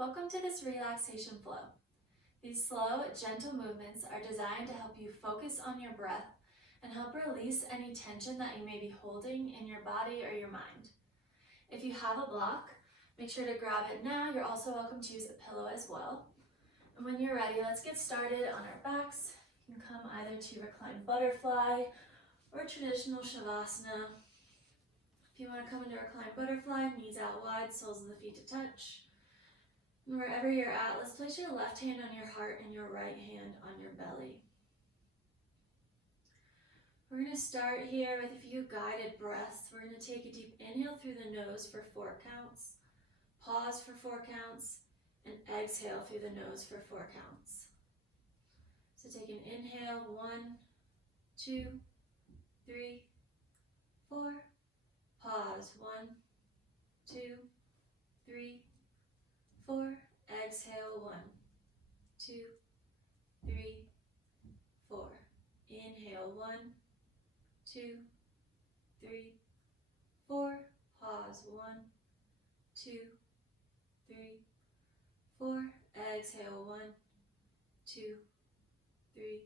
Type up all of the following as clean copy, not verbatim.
Welcome to this relaxation flow. These slow, gentle movements are designed to help you focus on your breath and help release any tension that you may be holding in your body or your mind. If you have a block, make sure to grab it now. You're also welcome to use a pillow as well. And when you're ready, let's get started on our backs. You can come either to reclined butterfly or traditional shavasana. If you want to come into reclined butterfly, knees out wide, soles of the feet to touch. And wherever you're at, let's place your left hand on your heart and your right hand on your belly. We're going to start here with a few guided breaths. We're going to take a deep inhale through the nose for 4 counts, pause for 4 counts, and exhale through the nose for 4 counts. So take an inhale, 1, 2, 3, 4. Pause, 1, 2, 3, 4. Exhale, 1, 2, 3, 4. Inhale, 1, 2, 3, 4. Pause, 1, 2, 3, 4. Exhale, 1, 2, 3,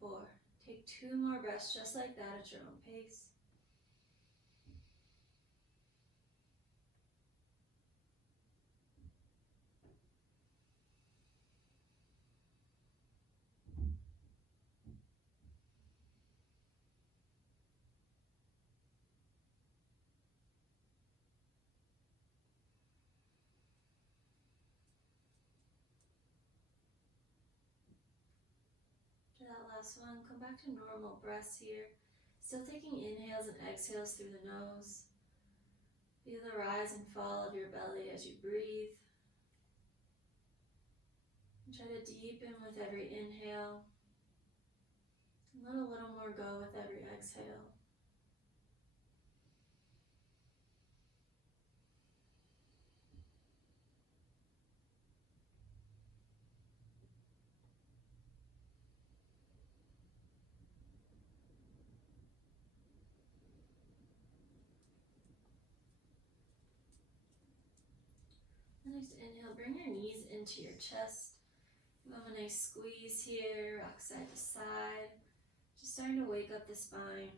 4. Take 2 more breaths just like that at your own pace. For that last one, come back to normal breaths here. Still taking inhales and exhales through the nose. Feel the rise and fall of your belly as you breathe. And try to deepen with every inhale. And let a little more go with every exhale. Next inhale, bring your knees into your chest. Give them a nice squeeze here, rock side to side. Just starting to wake up the spine.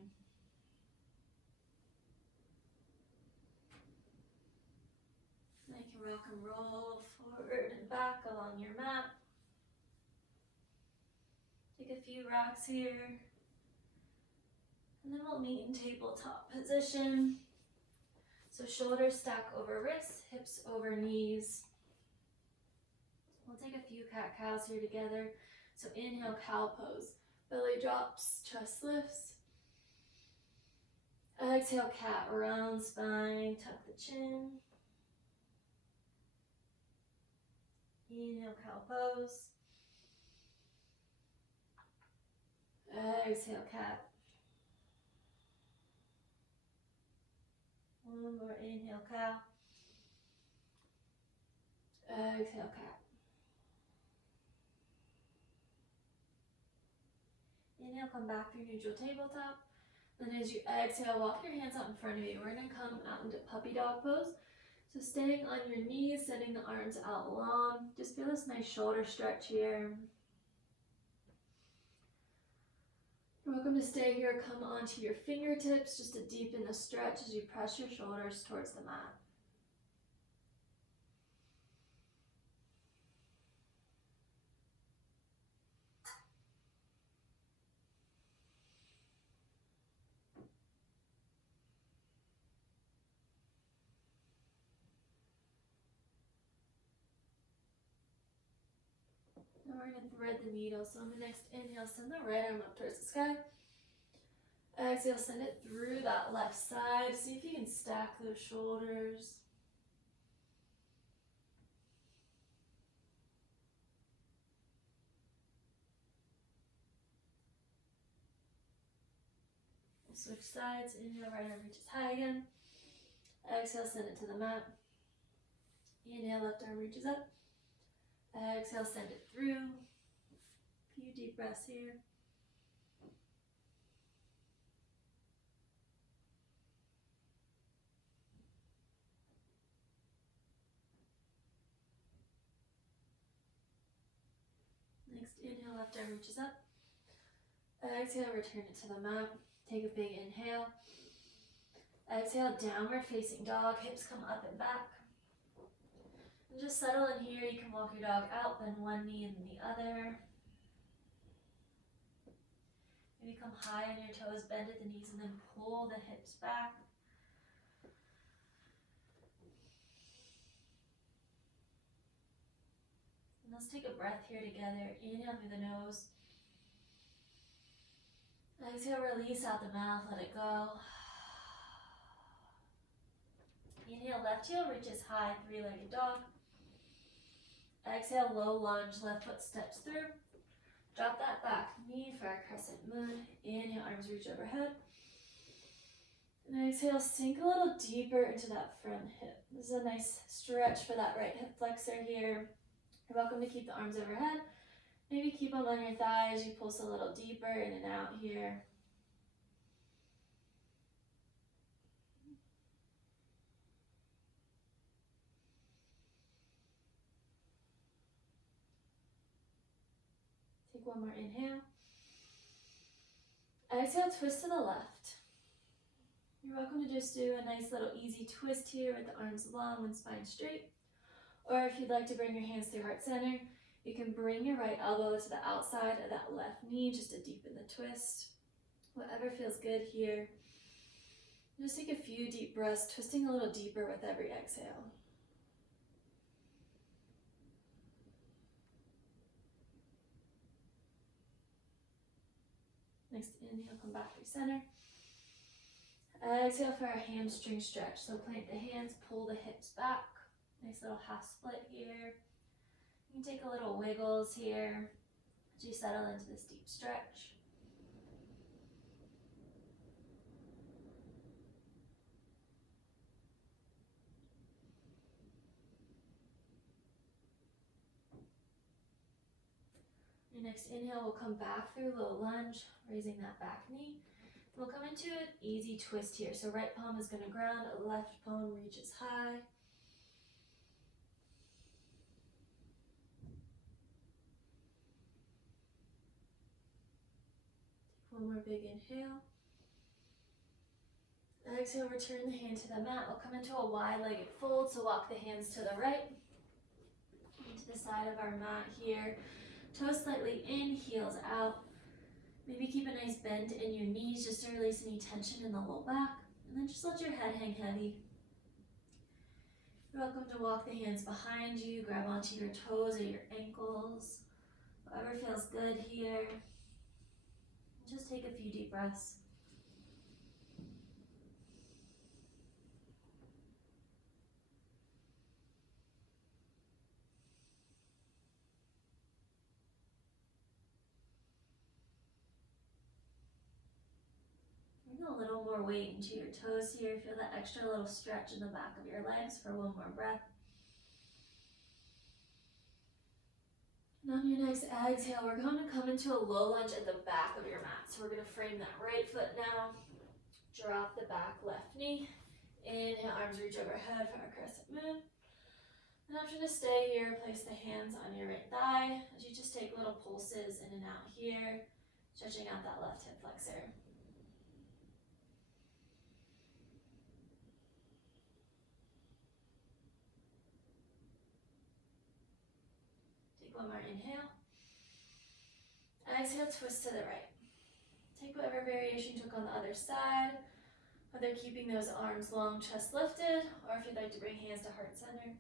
Now you can rock and roll forward and back along your mat. Take a few rocks here. And then we'll meet in tabletop position. So shoulders stack over wrists, hips over knees. We'll take a few cat-cows here together. So inhale, cow pose. Belly drops, chest lifts. Exhale, cat, round spine, tuck the chin. Inhale, cow pose. Exhale, cat. One more inhale, cow. Exhale, cat. Inhale, come back through neutral tabletop. Then as you exhale, walk your hands out in front of you. We're going to come out into puppy dog pose. So staying on your knees, sending the arms out long. Just feel this nice shoulder stretch here. You're welcome to stay here. Come onto your fingertips just to deepen the stretch as you press your shoulders towards the mat. Now we're going to thread the needle. So on the next inhale, send the right arm up towards the sky. Exhale, send it through that left side. See if you can stack those shoulders. We'll switch sides. Inhale, right arm reaches high again. Exhale, send it to the mat. Inhale, left arm reaches up. Exhale, send it through. A few deep breaths here. left arm reaches up. Exhale, return it to the mat. Take a big inhale. Exhale, downward facing dog, hips come up and back. And just settle in here. You can walk your dog out, bend one knee and then the other. Maybe come high on your toes, bend at the knees, and then pull the hips back. And let's take a breath here together. Inhale through the nose. Exhale, release out the mouth, let it go. Inhale, left heel reaches high, three-legged dog. Exhale, low lunge, left foot steps through. Drop that back knee for our crescent moon. Inhale, arms reach overhead. And exhale, sink a little deeper into that front hip. This is a nice stretch for that right hip flexor here. You're welcome to keep the arms overhead. Maybe keep them on your thighs. You pulse a little deeper in and out here. Take one more inhale. Exhale, twist to the left. You're welcome to just do a nice little easy twist here with the arms long and spine straight. Or if you'd like to bring your hands through heart center, you can bring your right elbow to the outside of that left knee just to deepen the twist. Whatever feels good here. Just take a few deep breaths, twisting a little deeper with every exhale. Next inhale, come back through center. Exhale for our hamstring stretch. So plant the hands, pull the hips back. Nice little half split here. You can take a little wiggles here as you settle into this deep stretch. Your next inhale will come back through low lunge, raising that back knee. We'll come into an easy twist here. So right palm is going to ground, left palm reaches high. Take one more big inhale. Exhale, return the hand to the mat. We'll come into a wide-legged fold, so walk the hands to the right, into the side of our mat here. Toes slightly in, heels out. Maybe keep a nice bend in your knees just to release any tension in the low back. And then just let your head hang heavy. You're welcome to walk the hands behind you, grab onto your toes or your ankles. Whatever feels good here. Just take a few deep breaths. Bring a little more weight into your toes here. Feel that extra little stretch in the back of your legs for one more breath. And on your next exhale, we're going to come into a low lunge at the back of your mat. So we're going to frame that right foot now. Drop the back left knee. Inhale, arms reach overhead for our crescent moon. An option to stay here, place the hands on your right thigh as you just take little pulses in and out here, stretching out that left hip flexor. One more inhale. Exhale, twist to the right. Take whatever variation you took on the other side, whether keeping those arms long, chest lifted, or if you'd like to bring hands to heart center.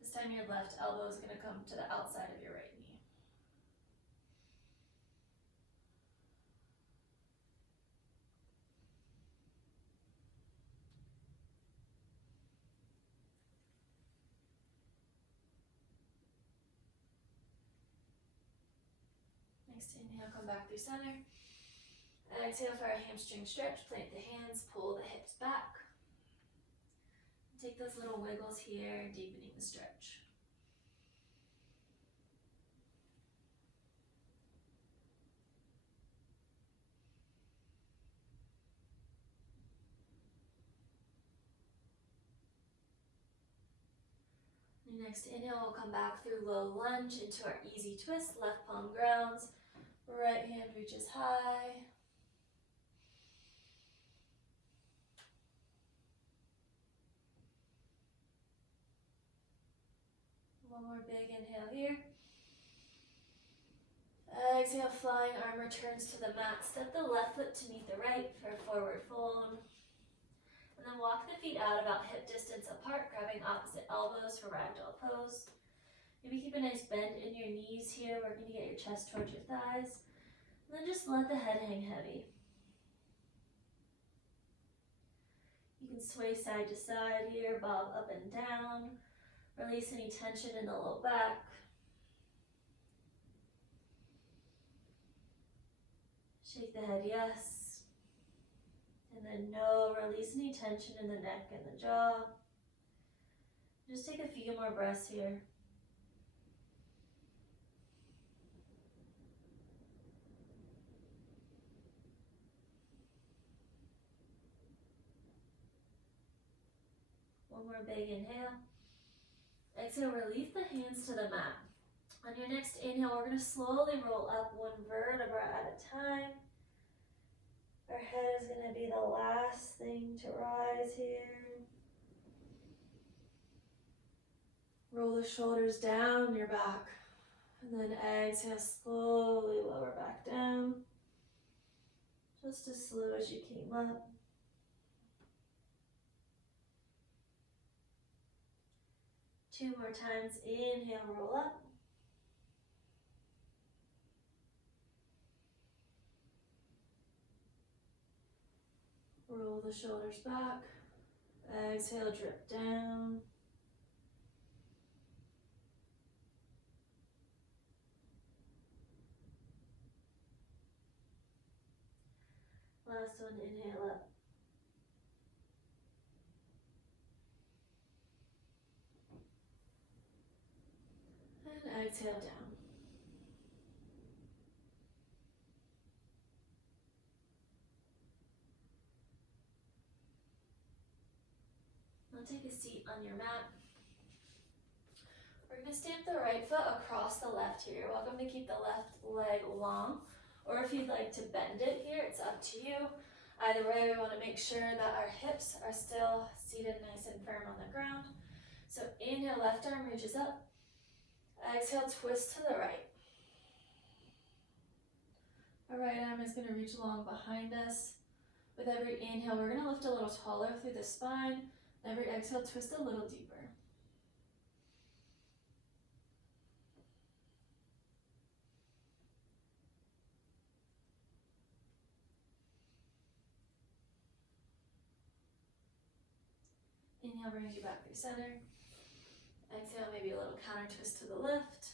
This time your left elbow is going to come to the outside of your right knee. Next inhale, come back through center. Exhale for our hamstring stretch. Plant the hands, pull the hips back. Take those little wiggles here, deepening the stretch. Your next inhale will come back through low lunge into our easy twist. Left palm grounds, Right hand reaches high. One more big inhale here. Exhale, flying arm returns to the mat. Step the left foot to meet the right for a forward fold. And then walk the feet out about hip distance apart, grabbing opposite elbows for ragdoll pose. Maybe keep a nice bend in your knees here, working to get your chest towards your thighs. And then just let the head hang heavy. You can sway side to side here, bob up and down. Release any tension in the low back. Shake the head yes. And then no, release any tension in the neck and the jaw. Just take a few more breaths here. One more big inhale. Exhale, release the hands to the mat. On your next inhale, we're going to slowly roll up one vertebra at a time. Our head is going to be the last thing to rise here. Roll the shoulders down your back. And then exhale, slowly lower back down. Just as slow as you came up. Two more times. Inhale, roll up. Roll the shoulders back. Exhale, drip down. Last one, inhale up. And exhale down. Now take a seat on your mat. We're going to stamp the right foot across the left here. You're welcome to keep the left leg long, or if you'd like to bend it here, it's up to you. Either way, we want to make sure that our hips are still seated nice and firm on the ground. So inhale, left arm reaches up. Exhale, twist to the right. Our right arm is going to reach long behind us. With every inhale, we're going to lift a little taller through the spine. Every exhale, twist a little deeper. Inhale brings you back through center. Exhale, maybe a little counter twist to the left.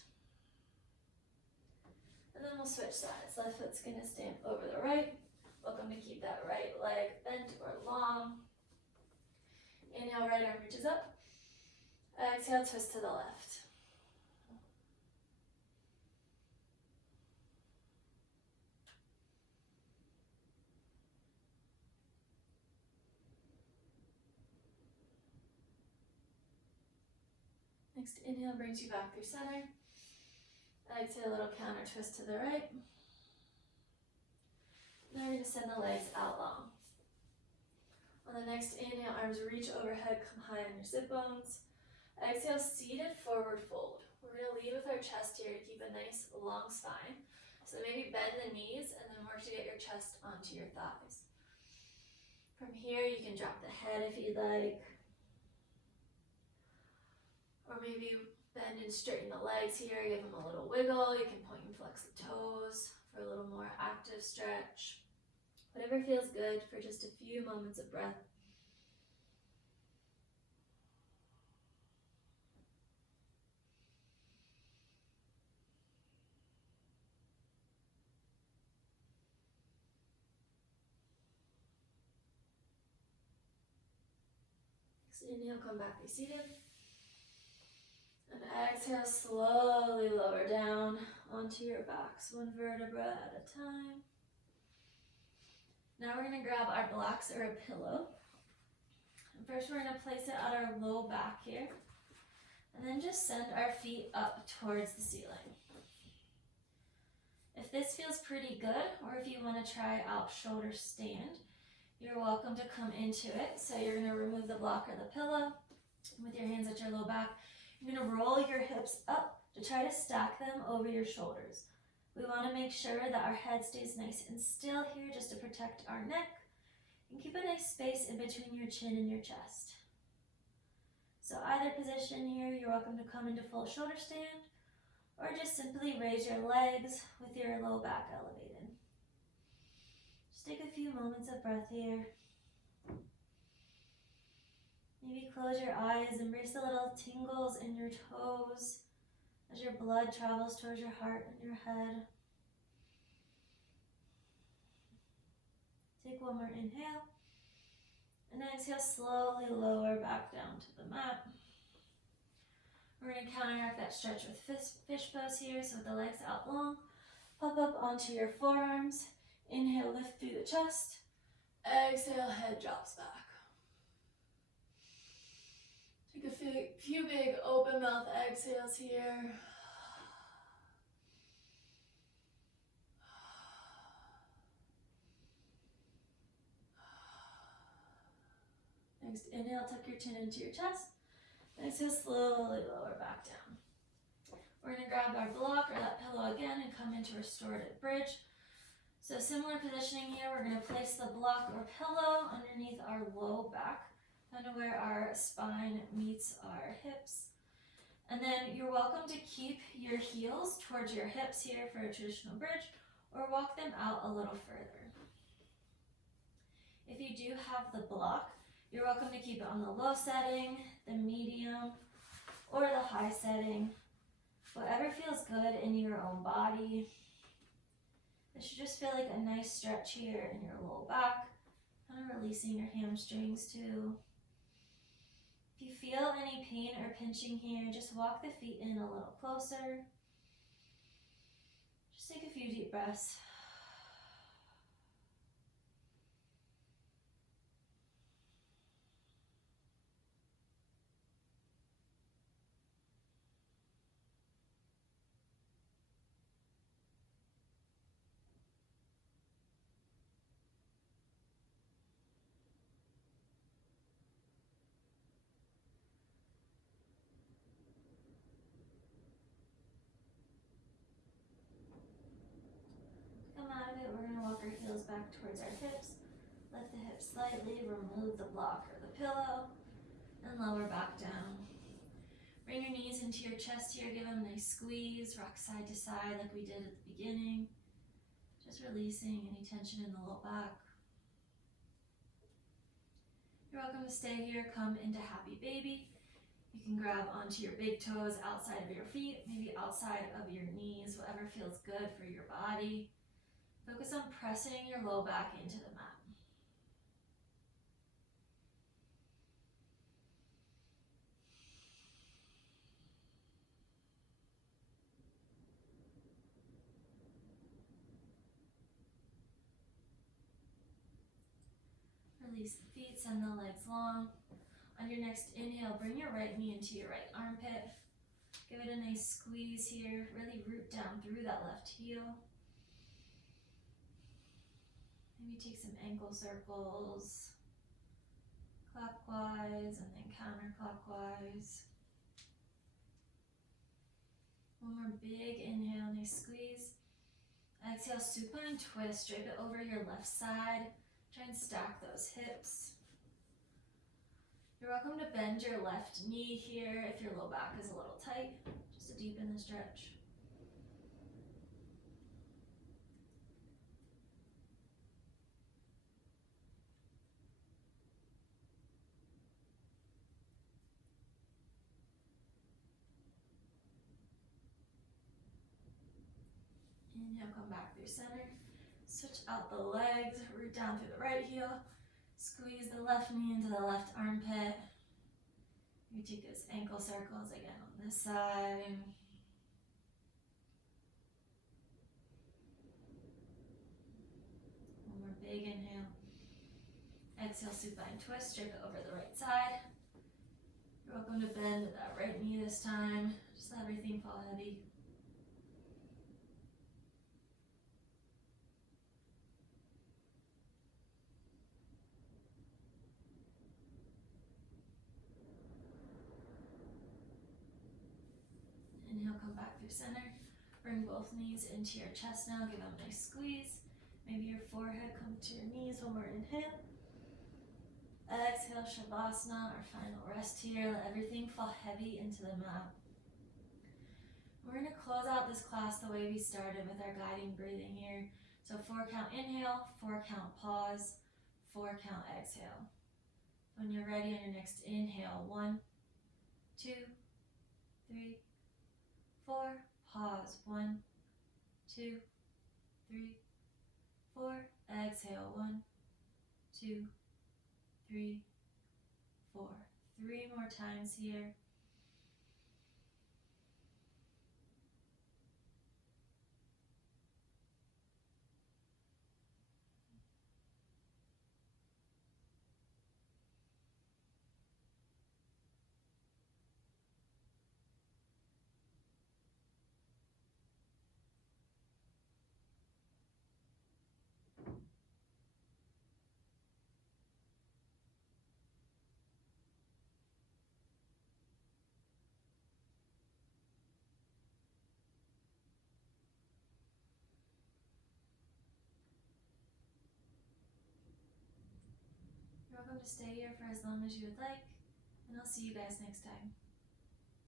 And then we'll switch sides. Left foot's going to stamp over the right. Welcome to keep that right leg bent or long. Inhale, right arm reaches up. Exhale, twist to the left. Next inhale brings you back through center. Exhale, a little counter twist to the right. Now we're going to send the legs out long. On the next inhale, arms reach overhead, come high on your sit bones. Exhale, seated forward fold. We're going to lead with our chest here to keep a nice long spine. So maybe bend the knees and then work to get your chest onto your thighs. From here, you can drop the head if you'd like. Or maybe bend and straighten the legs here, give them a little wiggle. You can point and flex the toes for a little more active stretch. Whatever feels good for just a few moments of breath. Next inhale, come back, be seated. And exhale, slowly lower down onto your backs, one vertebra at a time. Now we're going to grab our blocks or a pillow. And first we're going to place it on our low back here. And then just send our feet up towards the ceiling. If this feels pretty good, or if you want to try out shoulder stand, you're welcome to come into it. So you're going to remove the block or the pillow with your hands at your low back. You're going to roll your hips up to try to stack them over your shoulders. We want to make sure that our head stays nice and still here just to protect our neck and keep a nice space in between your chin and your chest. So either position here, you're welcome to come into full shoulder stand or just simply raise your legs with your low back elevated. Just take a few moments of breath here. Maybe close your eyes, embrace the little tingles in your toes as your blood travels towards your heart and your head. Take one more inhale, and exhale, slowly lower back down to the mat. We're going to counteract that stretch with fish pose here, so with the legs out long, pop up onto your forearms. Inhale, lift through the chest. Exhale, head drops back. Take a few big open mouth exhales here. Next, inhale, tuck your chin into your chest. Exhale, slowly lower back down. We're going to grab our block or that pillow again and come into restorative bridge. So similar positioning here, we're going to place the block or pillow underneath our low back, kind of where our spine meets our hips. And then you're welcome to keep your heels towards your hips here for a traditional bridge, or walk them out a little further. If you do have the block, you're welcome to keep it on the low setting, the medium, or the high setting. Whatever feels good in your own body. It should just feel like a nice stretch here in your low back, kind of releasing your hamstrings too. If you feel any pain or pinching here, just walk the feet in a little closer. Just take a few deep breaths. Come out of it, we're going to walk our heels back towards our hips. Lift the hips slightly, remove the block or the pillow, and lower back down. Bring your knees into your chest here, give them a nice squeeze, rock side to side like we did at the beginning. Just releasing any tension in the low back. You're welcome to stay here, come into happy baby. You can grab onto your big toes outside of your feet, maybe outside of your knees, whatever feels good for your body. Focus on pressing your low back into the mat. Release the feet, send the legs long. On your next inhale, bring your right knee into your right armpit. Give it a nice squeeze here. Really root down through that left heel. Maybe take some ankle circles, clockwise and then counterclockwise. One more big inhale, nice squeeze. Exhale, supine twist, drape it over your left side. Try and stack those hips. You're welcome to bend your left knee here if your low back is a little tight, just to deepen the stretch. Inhale, come back through center. Switch out the legs, root down through the right heel. Squeeze the left knee into the left armpit. You take those ankle circles again on this side. One more big inhale. Exhale, supine twist, drape it over the right side. You're welcome to bend that right knee this time. Just let everything fall heavy. Inhale, come back through center. Bring both knees into your chest now. Give them a nice squeeze. Maybe your forehead comes to your knees. One more inhale. Exhale, Shavasana, our final rest here. Let everything fall heavy into the mat. We're going to close out this class the way we started with our guiding breathing here. So 4 count inhale, 4 count pause, 4 count exhale. When you're ready on your next inhale, 1, 2, 3, 4, pause, 1, 2, 3, 4, exhale, 1, 2, 3, 4. 3 more times here. You're welcome to stay here for as long as you would like, and I'll see you guys next time.